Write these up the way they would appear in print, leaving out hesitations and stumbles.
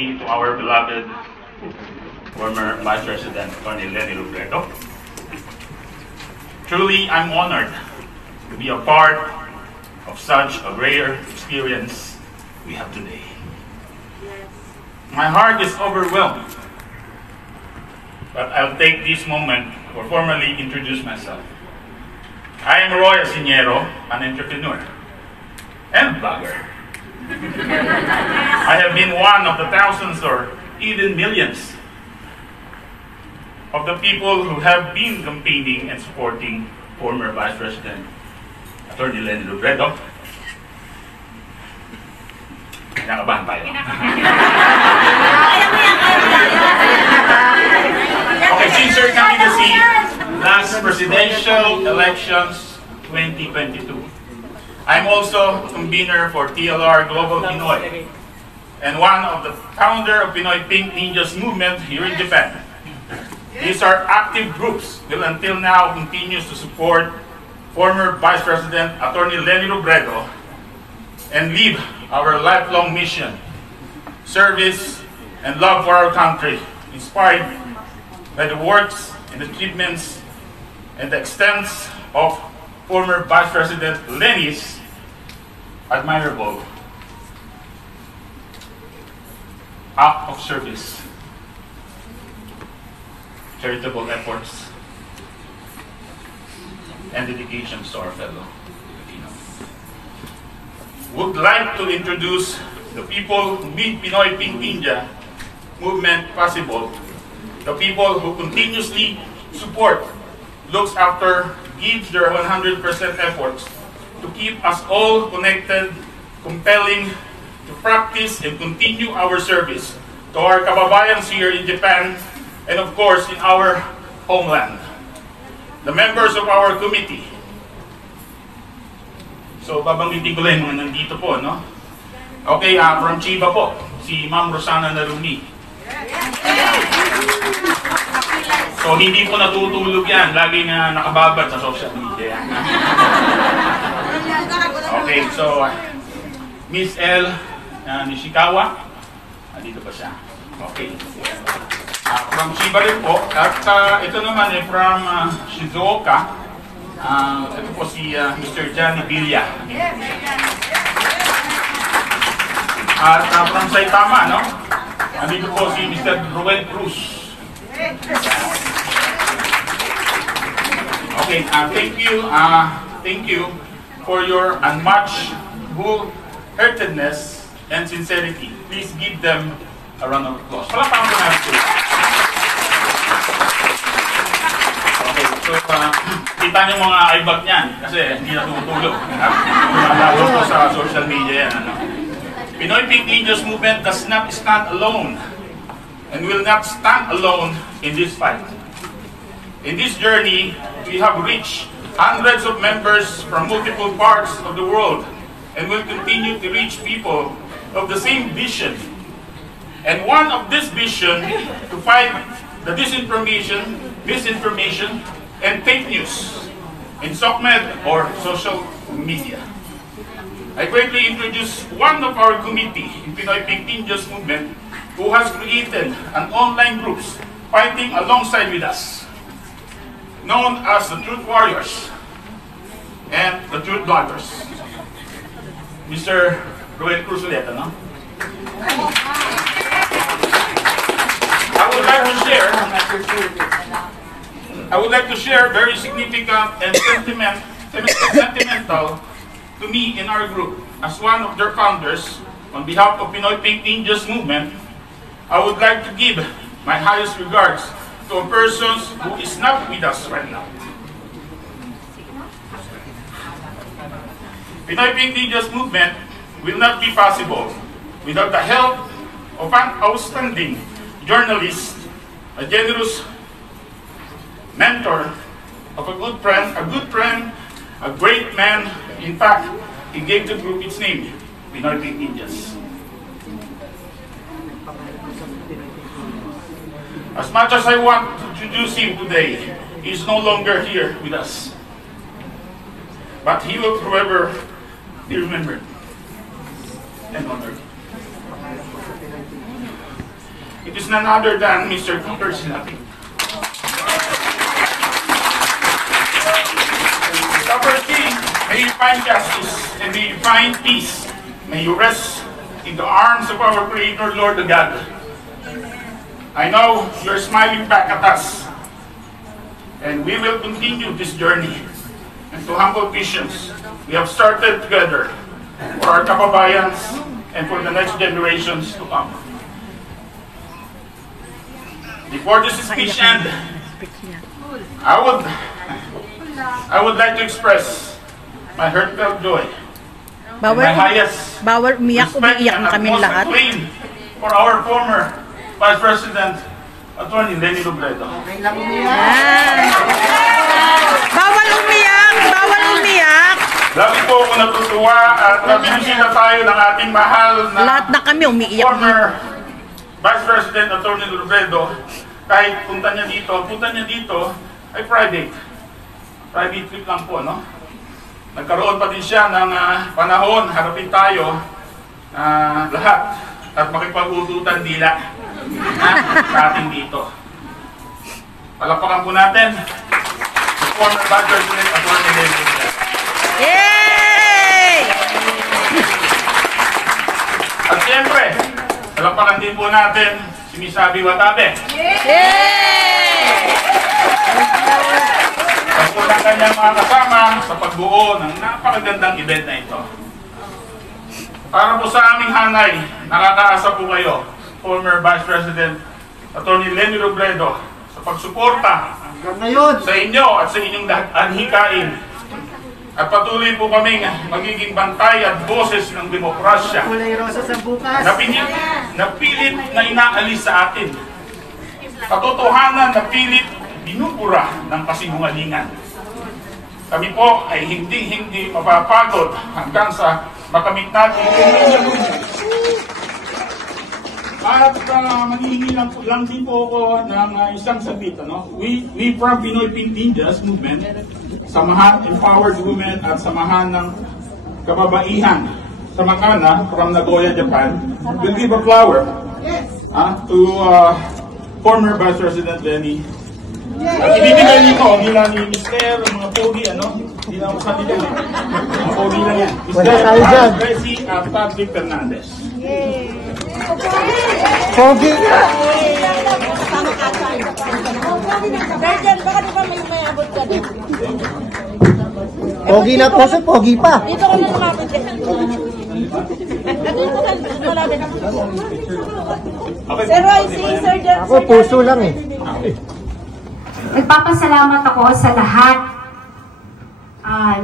especially to our beloved former Vice President Atty. Leni Robredo. Truly, I'm honored to be a part of such a rare experience we have today. My heart is overwhelmed, but I'll take this moment to formally introduce myself. I am Roy Asinero, an entrepreneur and blogger. I have been one of the thousands or even millions of the people who have been campaigning and supporting former Vice President Atty. Leni Robredo. Kinakabahan tayo. Okay, since your candidacy, last presidential elections 2022. I'm also convener for TLR Global Pinoy and one of the founder of Pinoy Pink Ninjas movement here in Japan. These are active groups that until now continues to support former Vice President Atty. Leni Robredo and live our lifelong mission, service, and love for our country, inspired by the works and achievements and the extents of former Vice President Leni's admirable act of service, charitable efforts, and dedications to our fellow Filipinos. Would like to introduce the people who made Pinoy Pink Ninja movement possible, the people who continuously support, looks after, gives their 100% efforts to keep us all connected, compelling to practice and continue our service to our kababayans here in Japan and of course in our homeland. The members of our committee. So babanggitin ko lang mga nandito po, no? Okay, from Chiba po, si Ma'am Rosana Naruni. So hindi po natutulog yan, laging nakababad sa social media. Okay, so Miss L. Nishikawa, dito pa siya. Okay. From Chiba rin po, at ito naman from Shizuoka, ito po si Mr. Johnny Villa. At from Saitama, no? Dito po si Mr. Ruel Cruz. Okay, thank you for your unmatched wholeheartedness and sincerity. Please give them a round of applause. Palakpakan ko na ito. Okay, so kita niyo mga ibag niyan kasi hindi natutulog. Lalo po sa social media yan. Ano? Pinoy Pink Ninjas movement does not stand alone and will not stand alone in this fight. In this journey, we have reached hundreds of members from multiple parts of the world and will continue to reach people of the same vision. And one of this vision to fight the disinformation, misinformation, and fake news in SOCMED or social media. I greatly introduce one of our committee in Pinoy Pink Ninjas movement who has created an online groups fighting alongside with us, known as the Truth Warriors and the Truth Bloggers. Mr. Ruel Cruz ulit, no? I would like to share very significant and sentimental to me in our group. As one of their founders, on behalf of Pinoy Pink Ninjas movement, I would like to give my highest regards to a person who is not with us right now. Pinoy Pink Ninjas movement will not be possible without the help of an outstanding journalist, a generous mentor, of a good friend, a great man. In fact, he gave the group its name, Pinoy Pink Ninjas. As much as I want to introduce him today, he is no longer here with us. But he will forever be remembered and honored. It is none other than Mr. Peter Silati. Supper King, may you find justice and may you find peace. May you rest in the arms of our Creator, Lord of God. I know you're smiling back at us, and we will continue this journey. And to humble visions we have started together for our kababayans and for the next generations to come. Before this speech ends, I would like to express my heartfelt joy. My highest respect and utmost acclaim for our former Vice President, Attorney Leni Robredo. Bawal umiyak! Bawal umiyak! Lagi po ako natutuwa at binisita tayo ng ating mahal na lahat na kami umiiyak. former Vice President Attorney Robredo. Kahit punta niya dito ay private. Private trip lang po, no? Nagkaroon pa din siya ng panahon, harapin tayo lahat at makipag-ututan dila sa ating dito. Palakpakan po natin the former Vice President Attorney Leni Robredo. Yay! At siyempre, palakpakan din po natin si Miss Abby Watabe. Yay! At po ng kanyang mga kasama sa pagbuo ng napakagandang event na ito. Para po sa aming hanay, nakakaasa po kayo, former Vice President Attorney Leni Robredo, sa pagsuporta sa inyo at sa inyong anhikain. At patuloy po kaming magiging bantay at boses ng demokrasya na pilit na inaalis sa atin. Katotohanan na pilit binubura ng kasinungalingan. Kami po ay hindi mapapagod hanggang sa makamit natin. At maghihingi lang din po ako ng isang sabit. We from Pinoy Pink Ninjas Movement, Samahan Empowered Women at Samahan ng Kababaihan sa Makana from Nagoya, Japan, will give a flower to former Vice President Leni. At ibibigay nito, hindi lang ni Mr. mga pogi, hindi lang ako sa nila. Mga pogi lang yan. Mr. Gracie Patrick Fernandez. Pogi ka! Guardian, baka di ba may abot ka din? Pogi na po siya, pogi pa. Dito ko na lumapit ka. Dito ka lumapit. Sir Roy, si Sir Jan. Ako, puso lang eh. Nagpapasalamat ako sa lahat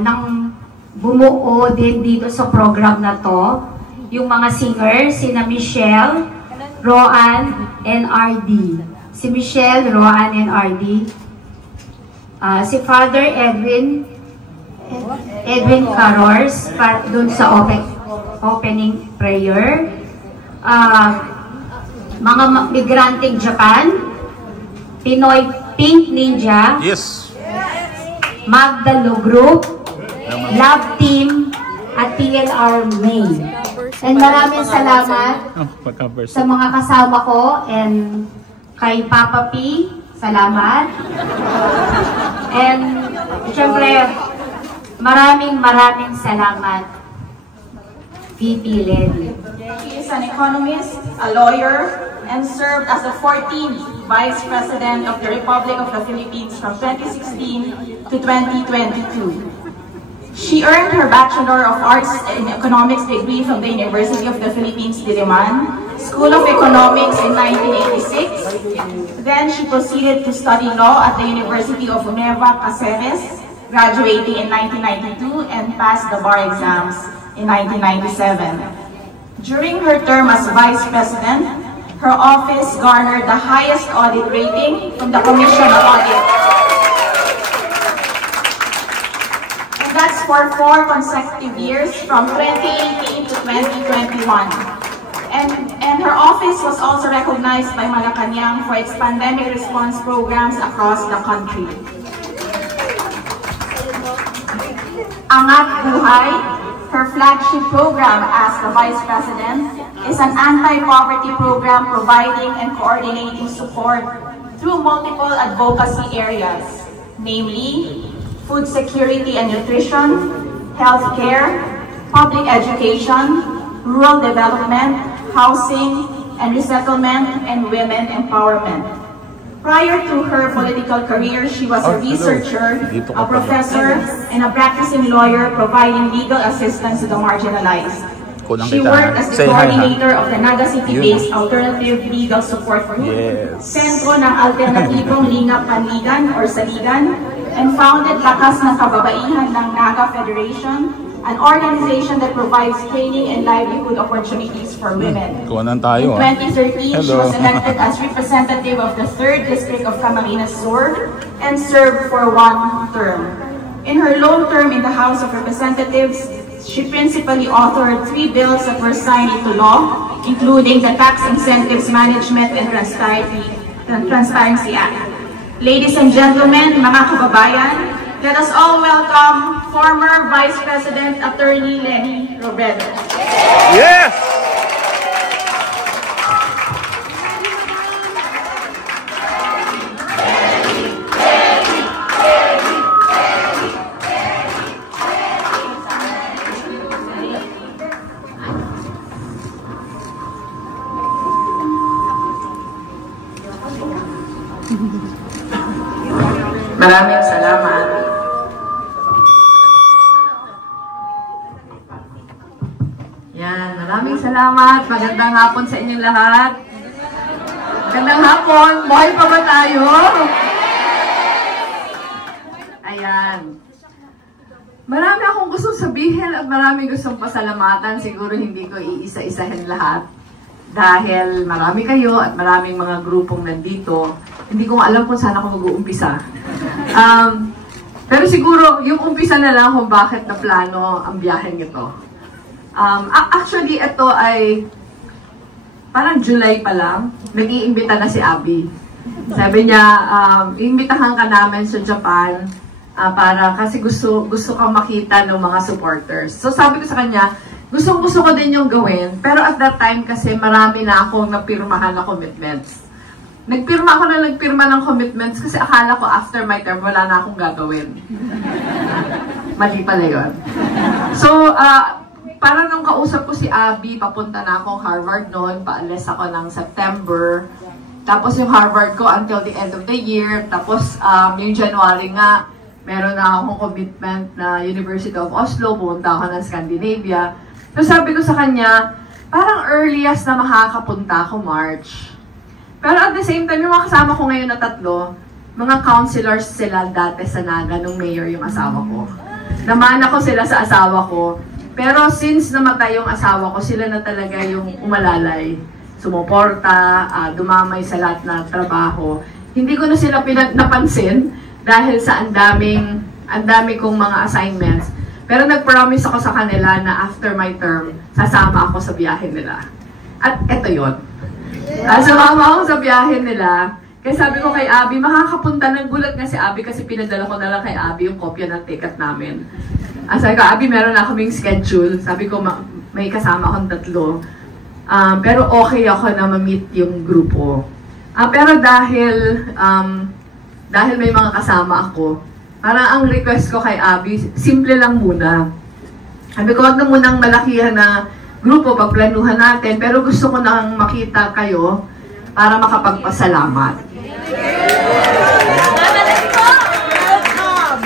ng bumuo din dito sa program na to. Yung mga singers, sina Michelle, Roan, and RD. Si Michelle, Roan, and RD. Si Father Edwin Carors, dun sa opening prayer. Mga migranteng Japan, Pinoy Pink Ninja, Yes. Magdalo Group, Love Team, at PLR Main. And maraming salamat sa mga kasama ko and kay Papa P, salamat. And syempre, maraming salamat, VP Leni. He is an economist, a lawyer, and served as the 14th Vice President of the Republic of the Philippines from 2016 to 2022. She earned her Bachelor of Arts in Economics degree from the University of the Philippines, Diliman, School of Economics in 1986. Then she proceeded to study law at the University of Nueva Cáceres, graduating in 1992 and passed the bar exams in 1997. During her term as Vice President, her office garnered the highest audit rating from the Commission on Audit. And that's for 4 consecutive years from 2018 to 2021. And her office was also recognized by Malacanang for its pandemic response programs across the country. Angat Buhay, her flagship program as the Vice President, is an anti-poverty program providing and coordinating support through multiple advocacy areas, namely food security and nutrition, healthcare, public education, rural development, housing and resettlement, and women empowerment. Prior to her political career, she was a researcher, a professor, and a practicing lawyer providing legal assistance to the marginalized. She worked as the coordinator of the Naga City-based Alternative Legal Support Group, Sentro ng Alternatibong Lingap Panligan or Saligan, and founded Lakas ng Kababaihan ng Naga Federation, an organization that provides training and livelihood opportunities for women. In 2013, she was elected as representative of the 3rd District of Camarines Sur and served for 1 term. In her long term in the House of Representatives, she principally authored 3 bills that were signed into law, including the Tax Incentives Management and Transparency Act. Ladies and gentlemen, mga kababayan, let us all welcome former Vice President Attorney Lenny Robredo. Yes! Maraming salamat. Yan, maraming salamat. Magandang hapon sa inyong lahat. Magandang hapon. Buhay pa ba tayo? Ayan. Marami akong gustong sabihin at marami gustong pasalamatan. Siguro hindi ko iisa-isahin lahat. Dahil marami kayo at maraming mga grupong nandito. Hindi ko alam kung saan ako mag-uumpisa. Pero siguro, yung umpisa na lang kung bakit na plano ang biyaheng ito. Actually, ito ay parang July pa lang, nag-iimbita na si Abby. Sabi niya, iimbitahan ka namin sa Japan para kasi gusto kang makita ng mga supporters. So sabi ko sa kanya, gusto ko din yung gawin, pero at that time kasi marami na akong napirmahan na commitments. Nagpirma ng commitments kasi akala ko after my term, wala na akong gagawin. Mali pala yun. So, parang nung kausap ko si Abby, papunta na akong Harvard noon, paalis ako ng September. Tapos yung Harvard ko until the end of the year. Tapos yung January nga, meron na akong commitment na University of Oslo, pumunta ako ng Scandinavia. So sabi ko sa kanya, parang earliest na makakapunta ako March. Pero at the same time, yung mga kasama ko ngayon na 3, mga counselors sila dati sa Naga nung mayor yung asawa ko. Namana ko sila sa asawa ko. Pero since namatay yung asawa ko, sila na talaga yung umalalay. Sumuporta, dumamay sa lahat na trabaho. Hindi ko na sila napansin dahil sa ang dami kong mga assignments. Pero nag-promise ako sa kanila na after my term, sasama ako sa biyahe nila. At eto yun. Sumama ako sa biyahe nila. Kaya sabi ko kay Abby, makakapunta ng gulat nga si Abby kasi pinadala ko na lang kay Abby yung kopya ng ticket namin. Sabi ko, Abby, meron na kaming schedule. Sabi ko, may kasama akong 3. Pero okay ako na ma-meet yung grupo. Pero dahil may mga kasama ako, parang ang request ko kay Abby, simple lang muna. Sabi ko, wag na munang malakihan na grupo, pagplanuhan natin, pero gusto ko nang makita kayo para makapagpasalamat.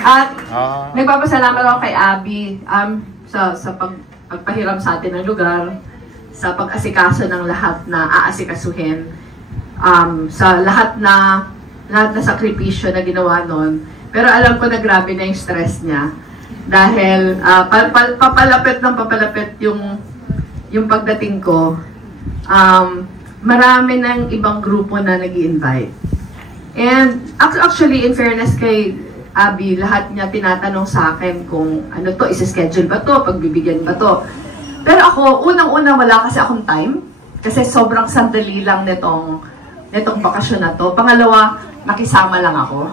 At nagpapasalamat ako kay Abby sa pagpahiram sa atin ng lugar, sa pag-asikaso ng lahat na aasikasuhin, sa lahat na sakripisyo na ginawa nun. Pero alam ko na grabe na yung stress niya. Dahil papalapit yung pagdating ko, marami ng ibang grupo na nag-i-invite. And actually, in fairness kay Abby, lahat niya tinatanong sa akin kung ano to, isa-schedule ba to, pagbibigyan ba to. Pero ako, unang-una wala kasi akong time, kasi sobrang sandali lang nitong bakasyon na to. Pangalawa, nakisama lang ako.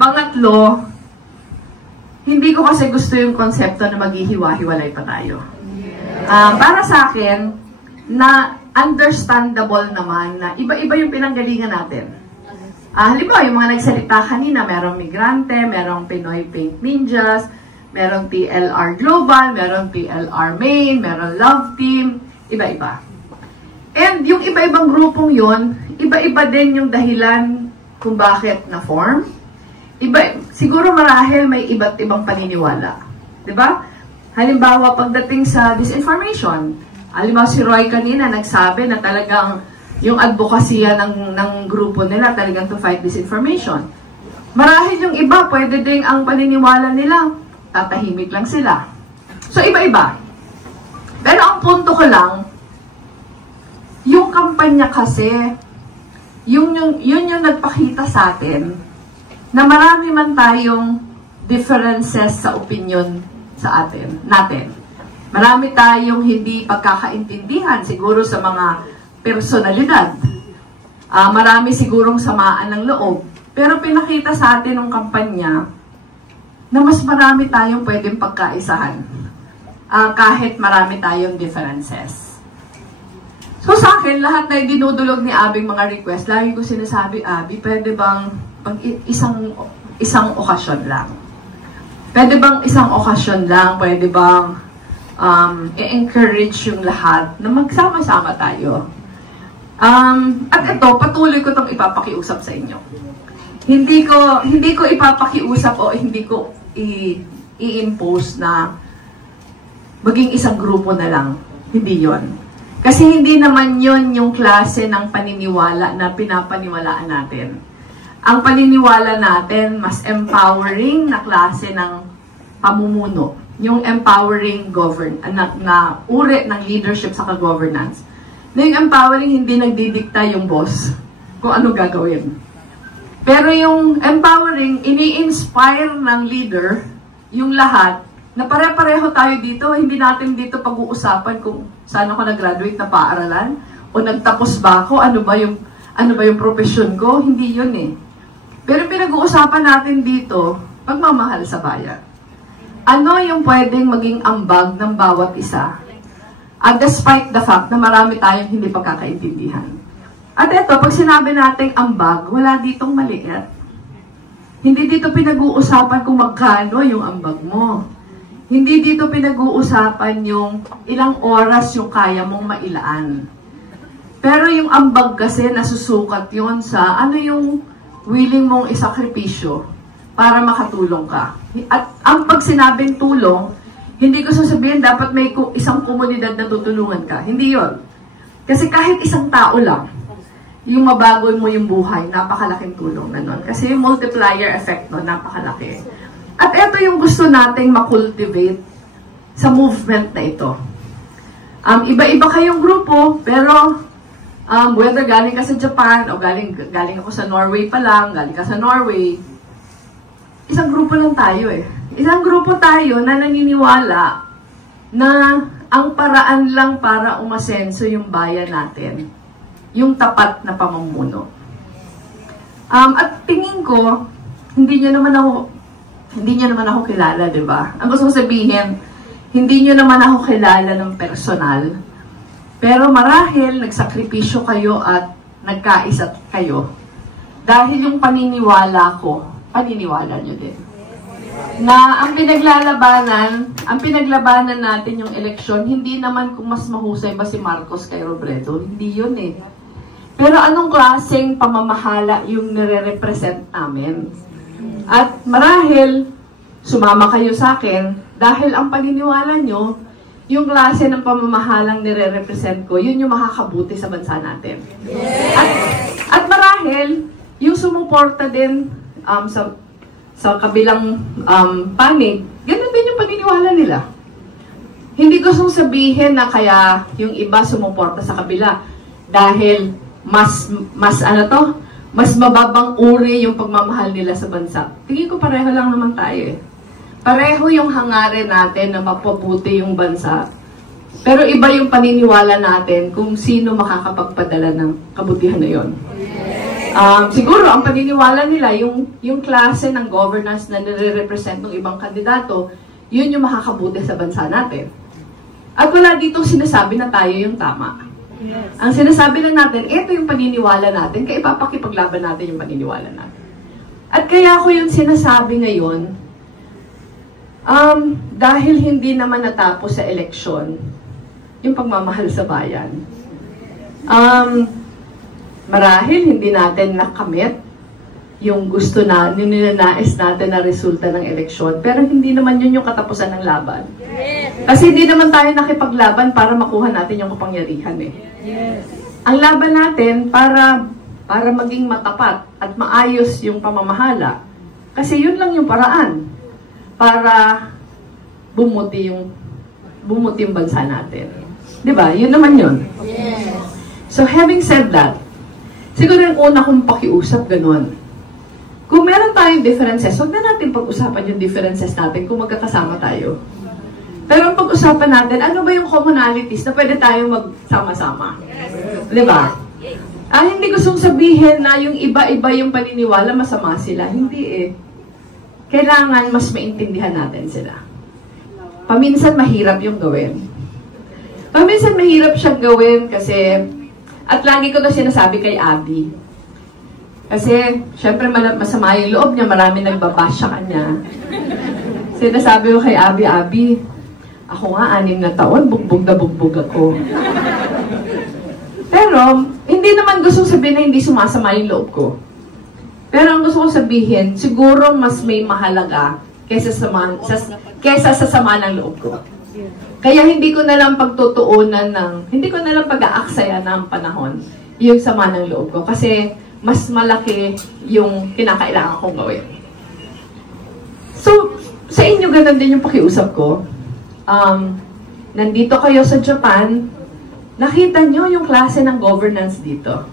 Pangatlo, hindi ko kasi gusto yung konsepto na maghihiwa-hiwalay pa tayo. Para sa akin, na understandable naman na iba-iba yung pinanggalingan natin. Halimbawa, yung mga nagsalita kanina, merong migrante, merong Pinoy Pink Ninjas, merong TLR Global, merong TLR Main, merong Love Team, iba-iba. And yung iba-ibang grupong yon, iba-iba din yung dahilan kung bakit na-form. Siguro marahil may iba't ibang paniniwala. Diba? Halimbawa, pagdating sa disinformation, halimbawa si Roy kanina nagsabi na talagang yung advokasya ng grupo nila talagang to fight disinformation. Marahil yung iba, pwede ding ang paniniwala nila, tatahimik lang sila. So, iba-iba. Pero ang punto ko lang, yung kampanya kasi, yun yung nagpakita sa atin na marami man tayong differences sa opinion sa natin. Marami tayong hindi pagkakaintindihan siguro sa mga personalidad. Marami sigurong samaan ng loob. Pero pinakita sa atin ng kampanya na mas marami tayong pwedeng pagkaisahan. Kahit marami tayong differences. So sa akin, lahat na dinudulog ni Abing mga request, lagi ko sinasabi, Abi, pwede bang isang okasyon lang? Pwede bang isang okasyon lang? Pwede bang i-encourage yung lahat na magsama-sama tayo? At ito, patuloy ko itong ipapakiusap sa inyo. Hindi ko ipapakiusap o hindi ko i-impose na maging isang grupo na lang. Hindi yon. Kasi hindi naman yon yung klase ng paniniwala na pinapaniwalaan natin. Ang paniniwala natin, mas empowering na klase ng pamumuno. Yung empowering na uri ng leadership sa governance. Na yung empowering, hindi nagdidikta yung boss kung ano gagawin. Pero yung empowering, ini-inspire ng leader yung lahat na pare-pareho tayo dito. Hindi natin dito pag-uusapan kung saan ako nag-graduate na paaralan o nagtapos ba ako, ano ba yung profession ko. Hindi yun eh. Pero pinag-uusapan natin dito, pagmamahal sa bayan. Ano yung pwedeng maging ambag ng bawat isa? Despite the fact na marami tayong hindi pagkakaintindihan. At ito, pag sinabi natin ambag, wala ditong maliit. Hindi dito pinag-uusapan kung magkano yung ambag mo. Hindi dito pinag-uusapan yung ilang oras yung kaya mong mailaan. Pero yung ambag kasi, nasusukat yon sa ano yung willing mong isakripisyo para makatulong ka. At ang pag sinabing tulong, hindi ko sasabihin, dapat may isang komunidad na tutulungan ka. Hindi yon. Kasi kahit isang tao lang, yung mabago mo yung buhay, napakalaking tulong na nun. Kasi yung multiplier effect nun, napakalaki. At ito yung gusto nating makultivate sa movement na ito. Iba-iba kayong grupo, pero whether galing ka sa Japan, o galing ako sa Norway pa lang, galing ka sa Norway, isang grupo lang tayo eh. Isang grupo tayo na naniniwala na ang paraan lang para umasenso yung bayan natin, yung tapat na pamumuno. At tingin ko, hindi niyo naman ako kilala, di ba? Ang gusto ko sabihin, hindi niyo naman ako kilala ng personal, pero marahil nagsakripisyo kayo at nagkaisa kayo dahil yung paniniwala ko, paniniwala niyo din. Na ang pinaglabanan natin yung eleksyon, hindi naman kung mas mahusay ba si Marcos kay Robredo, hindi yun eh. Pero anong klaseng pamamahala yung nire-represent namin? At marahil, sumama kayo sa akin, dahil ang paniniwala nyo, yung klase ng pamamahalang nire-represent ko, yun yung makakabuti sa bansa natin. At marahil, yung sumuporta din sa kabilang panig, ganun din yung paniniwala nila. Hindi ko sabihin na kaya yung iba sumuporta sa kabila dahil mas mababang uri yung pagmamahal nila sa bansa. Tingin ko pareho lang naman tayo eh. Pareho yung hangarin natin na mapabuti yung bansa. Pero iba yung paniniwala natin kung sino makakapagpadala ng kabutihan na yon. Siguro, ang paniniwala nila, yung klase ng governance na nire-represent ng ibang kandidato, yun yung makakabuti sa bansa natin. At wala ditong sinasabi na tayo yung tama. Ang sinasabi lang natin, ito yung paniniwala natin, kaya ipapakipaglaban natin yung paniniwala natin. At kaya ko yung sinasabi ngayon, dahil hindi naman natapos sa eleksyon, yung pagmamahal sa bayan. Marahil hindi natin nakamit yung gusto na, ninanais natin na resulta ng eleksyon. Pero hindi naman yun yung katapusan ng laban. Kasi hindi naman tayo nakipaglaban para makuha natin yung kapangyarihan eh. Ang laban natin para maging matapat at maayos yung pamamahala. Kasi yun lang yung paraan para bumuti yung bansa natin. Diba? Yun naman yun. So having said that, siguro yung una kong pakiusap ganun. Kung meron tayong differences, huwag na natin pag-usapan yung differences natin kung magkakasama tayo. Pero ang pag-usapan natin, ano ba yung commonalities na pwede tayong magsama-sama? Diba? Hindi gustong sabihin na yung iba-iba yung paniniwala, masama sila. Hindi eh. Kailangan mas maintindihan natin sila. Paminsan mahirap yung gawin. Paminsan mahirap siyang gawin kasi, at lagi ko na sinasabi kay Abby, kasi, syempre, masama yung loob niya. Marami nagbabash sa kanya. Sinasabi ko kay Abby, ako nga, 6 na taon, bugbog na bugbog ako. Pero, hindi naman gusto sabihin na hindi sumasama yung loob ko. Pero ang gusto ko sabihin, siguro mas may mahalaga kesa sa sama ng loob ko. Kaya hindi ko na lang pagtutuunan hindi ko na lang pag-aaksaya ng panahon yung sama ng loob ko. Kasi, mas malaki yung kinakailangan kong gawin. So, sa inyo ganun din yung pakiusap ko. Nandito kayo sa Japan, nakita nyo yung klase ng governance dito.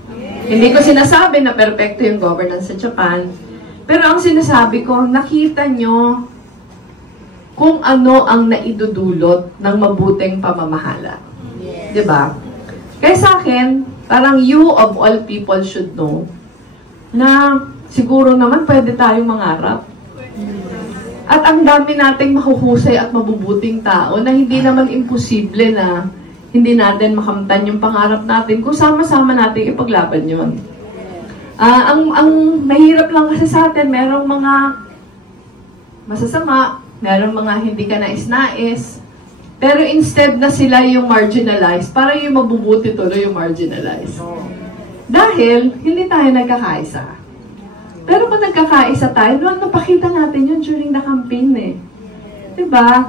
Hindi ko sinasabi na perfecto yung governance sa Japan, pero ang sinasabi ko, nakita nyo kung ano ang naidudulot ng mabuting pamamahala. Diba? Kaya sa akin, parang you of all people should know na siguro naman pwede tayong mangarap. At ang dami nating mahuhusay at mabubuting tao na hindi naman imposible na hindi natin makamtan yung pangarap natin kung sama-sama natin ipaglaban yun. Ang mahirap lang kasi sa atin, merong mga masasama, merong mga hindi ka nais-nais, pero instead na sila yung marginalized, para yung mabubuti tuloy yung marginalized. Dahil, hindi tayo nagkakaisa. Pero kung nagkakaisa tayo, napakita natin yun during the campaign eh. Diba?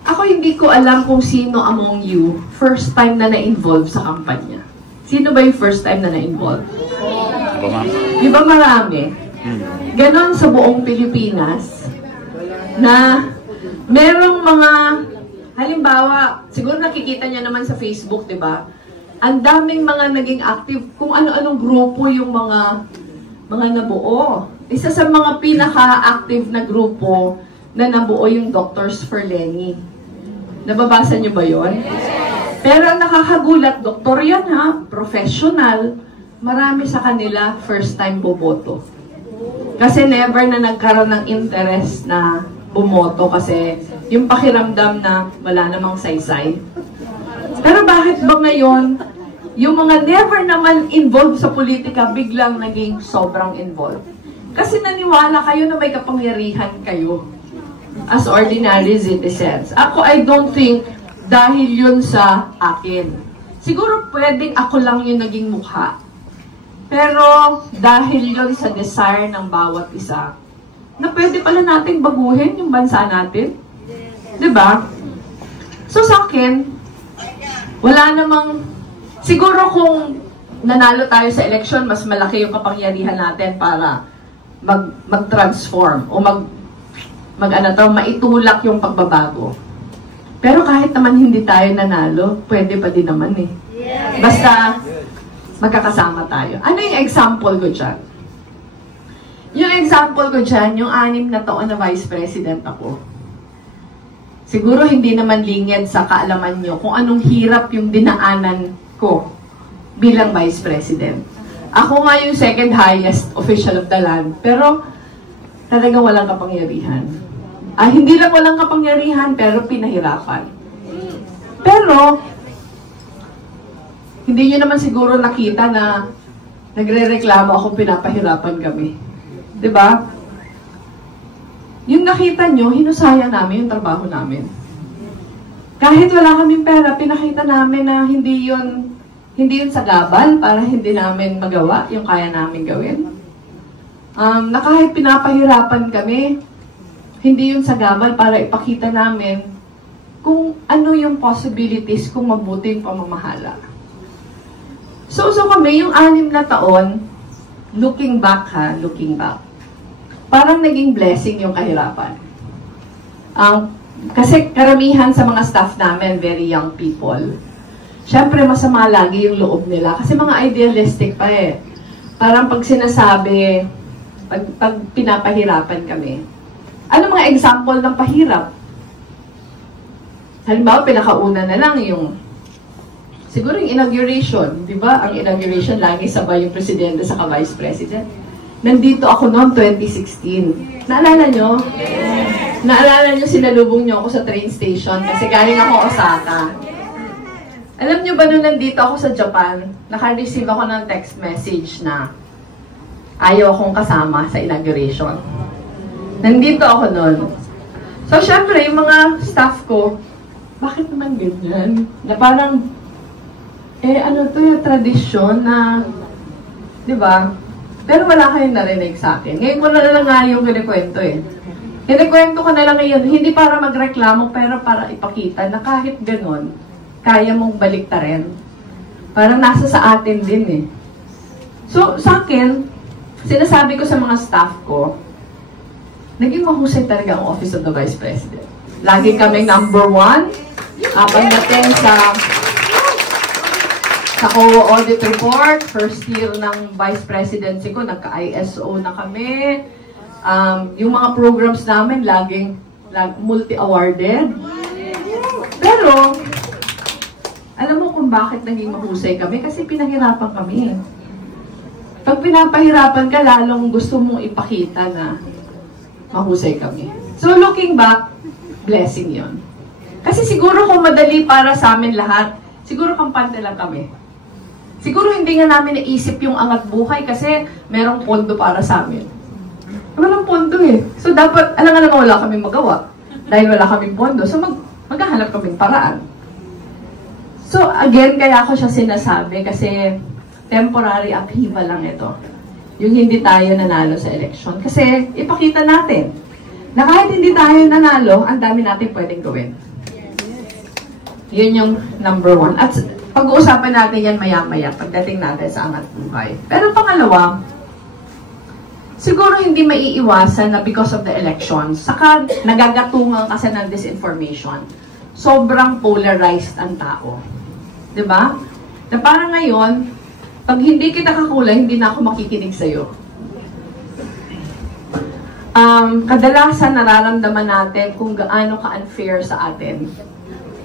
Ako hindi ko alam kung sino among you first time na na-involve sa kampanya. Sino ba yung first time na na-involve? Di ba marami? Ganon sa buong Pilipinas na merong mga, halimbawa, siguro nakikita niya naman sa Facebook, di ba? Ang daming mga naging active, kung ano-anong grupo yung mga nabuo. Isa sa mga pinaka-active na grupo na nabuo yung Doctors for Lenny. Nababasa niyo ba yon? Pero ang nakakagulat, doktor yan ha, professional, marami sa kanila first time boboto. Kasi never na nagkaroon ng interest na bumoto kasi yung pakiramdam na wala namang saysay. Pero bakit ba ngayon, yung mga never naman involved sa politika, biglang naging sobrang involved? Kasi naniwala kayo na may kapangyarihan kayo as ordinary citizens. Ako, I don't think dahil yun sa akin. Siguro pwedeng ako lang yung naging mukha. Pero dahil yun sa desire ng bawat isa, na pwede pala nating baguhin yung bansa natin. Diba? So sa akin, wala namang, siguro kung nanalo tayo sa election, mas malaki yung kapangyarihan natin para mag-transform o maitulak yung pagbabago. Pero kahit naman hindi tayo nanalo, pwede pa din naman eh. Basta magkakasama tayo. Ano yung example ko dyan? Yung example ko dyan, yung 6 na taon na Vice President ako. Siguro hindi naman lingid sa kaalaman nyo kung anong hirap yung dinaanan ko bilang Vice President. Ako nga yung second highest official of the land, pero talagang walang kapangyarihan. Hindi lang walang kapangyarihan, pero pinahirapan. Pero, Hindi nyo naman siguro nakita na nagre-reklamo ako, pinapahirapan kami. 'Di ba? Yung nakita nyo, hinusaya namin yung trabaho namin. Kahit wala kaming pera, pinakita namin na hindi yun sagabal para hindi namin magawa yung kaya namin gawin. Na kahit pinapahirapan kami, hindi yun sagabal para ipakita namin kung ano yung possibilities kung mabuti yung pamamahala. So kami, yung 6 na taon, looking back, parang naging blessing yung kahirapan. Kasi karamihan sa mga staff namin, very young people. Siyempre, masama lagi yung loob nila. Kasi mga idealistic pa eh. Parang pag sinasabi, pag pinapahirapan kami. Ano mga example ng pahirap? Halimbawa, pinakauna na lang yung siguro yung inauguration, di ba? Ang inauguration, lagi sabay yung presidente sa vice president. Nandito ako noong 2016. Naalala nyo? Yes. Naalala nyo, sinalubong nyo ako sa train station kasi galing ako Osaka. Alam nyo ba nung nandito ako sa Japan, naka-receive ako ng text message na ayaw akong kasama sa inauguration. Nandito ako noon. So, syempre, yung mga staff ko, bakit naman ganyan? Na parang, ano to yung tradisyon na, di ba? Pero wala kayong narinig sa akin. Ngayon ko na lang nga yung kinikwento eh. Kinikwento ko na lang ngayon, hindi para magreklamo, pero para ipakita na kahit ganon, kaya mong baliktarin. Parang nasa sa atin din eh. So, sa akin, sinasabi ko sa mga staff ko, naging mahusay talaga ang Office of the Vice President. Lagi kaming number 1, pagdating sa co-audit report, first year ng vice presidency ko, nagka-ISO na kami. Yung mga programs namin, laging multi-awarded. Pero, alam mo kung bakit naging mahusay kami? Kasi pinahirapan kami. Pag pinapahirapan ka, lalong gusto mong ipakita na mahusay kami. So, looking back, blessing yon. Kasi siguro kung madali para sa amin lahat, siguro kampante lang kami. Siguro hindi nga namin naisip yung angat buhay kasi merong pondo para sa amin. Walang pondo eh. So dapat, alam nga naman wala kaming magawa. Dahil wala kaming pondo. So maghahanap kaming paraan. So again, kaya ako siya sinasabi kasi temporary upheaval lang ito. Yung hindi tayo nanalo sa election. Kasi ipakita natin na kahit hindi tayo nanalo, ang dami natin pwedeng gawin. Yun yung number 1. At pag-uusapan natin yan maya-maya pagdating natin sa angat buhay. Pero pangalawa, siguro hindi maiiwasan na because of the elections, saka nagagatungan kasi ng disinformation, sobrang polarized ang tao. Diba? Na parang ngayon, pag hindi kita kakulay, hindi na ako makikinig sa'yo. Kadalasan nararamdaman natin kung gaano ka-unfair sa atin.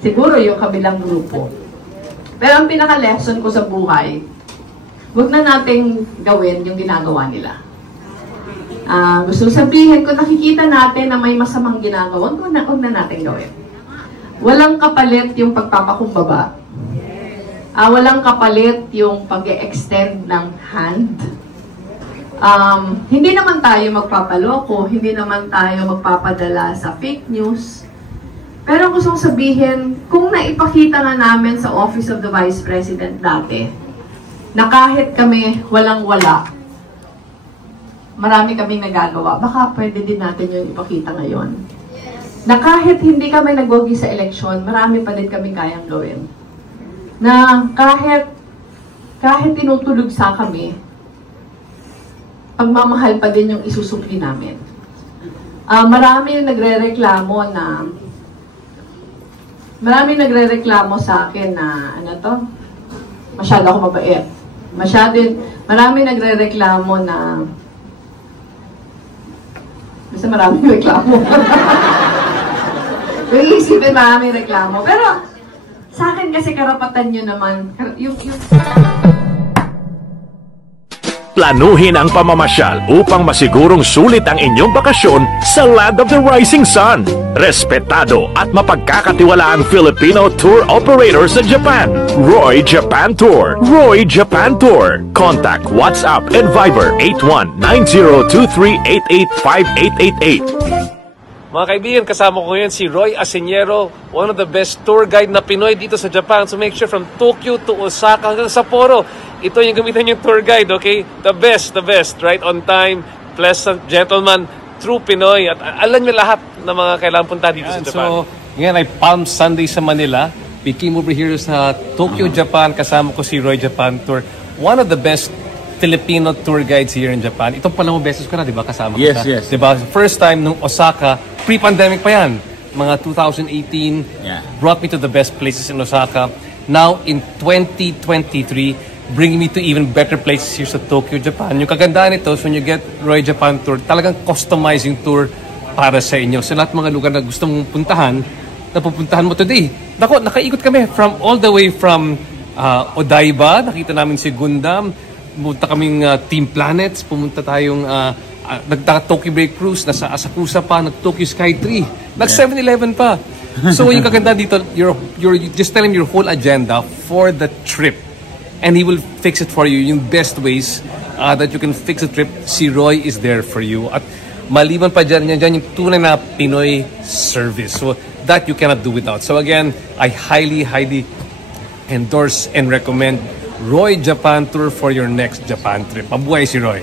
Siguro yung kabilang grupo. Pero ang pinaka-lesson ko sa buhay, huwag na nating gawin yung ginagawa nila. Gusto sabihin, kung nakikita natin na may masamang ginagawa, huwag na natin gawin. Walang kapalit yung pagpapakumbaba. Walang kapalit yung pag-e-extend ng hand. Hindi naman tayo magpapaloko, hindi naman tayo magpapadala sa fake news. Pero gusto kong sabihin, kung naipakita nga namin sa Office of the Vice President dati, na kahit kami walang-wala, marami kaming nagagawa, baka pwede din natin yung ipakita ngayon. Na kahit hindi kami nagwagi sa eleksyon, marami pa din kaming kayang gawin. Na kahit tinutulog sa kami, pagmamahal pa din yung isusukli namin. Marami yung nagre-reklamo sa akin na, masyado ako mabait. Marami nagre-reklamo na, basta maraming reklamo. Yung isipin maraming reklamo. Pero, sa akin kasi karapatan nyo naman, Planuhin ang pamamasyal upang masigurong sulit ang inyong bakasyon sa Land of the Rising Sun. Respetado at mapagkakatiwalaang Filipino tour operator sa Japan. Roy Japan Tour. Roy Japan Tour. Contact WhatsApp and Viber 819023885888. Mga kaibigan, kasama ko ngayon si Roy Aseñero, one of the best tour guide na Pinoy dito sa Japan. So make sure from Tokyo to Osaka hanggang Sapporo, ito yung gamitan yung tour guide, okay? The best, right? On time, pleasant, gentleman, true Pinoy. At alam niyo lahat ng mga kailangan punta dito sa Japan. So, ngayon ay Palm Sunday sa Manila. We came over here sa Tokyo, Japan. Kasama ko si Roy Japan Tour. One of the best Filipino tour guides here in Japan. Itong palang beses ko na, di ba? Kasama ko Yes, siya. yes. Di ba? First time nung Osaka, pre-pandemic pa yan. Mga 2018, Yeah. brought me to the best places in Osaka. Now, in 2023, bringing me to even better places here sa Tokyo, Japan. Yung kagandahan nito, so when you get Roy Japan Tour, talagang customizing tour para sa inyo. Sa lahat mga lugar na gusto mong puntahan, napupuntahan mo today. Nako, nakaikot kami from all the way from Odaiba, nakita namin si Gundam, pumunta kaming Team Planets, pumunta tayong nagta-Tokyo Break Cruise, nasa Asakusa pa, nag-Tokyo Sky 3, nag-7-Eleven pa. So yung kaganda dito, you're just tell him your whole agenda for the trip. And he will fix it for you. Yung best ways that you can fix a trip, si Roy is there for you. At maliban pa dyan yung tunay na Pinoy service. So that you cannot do without. So again, I highly endorse and recommend Roy Japan Tour for your next Japan trip. Mabuhay si Roy.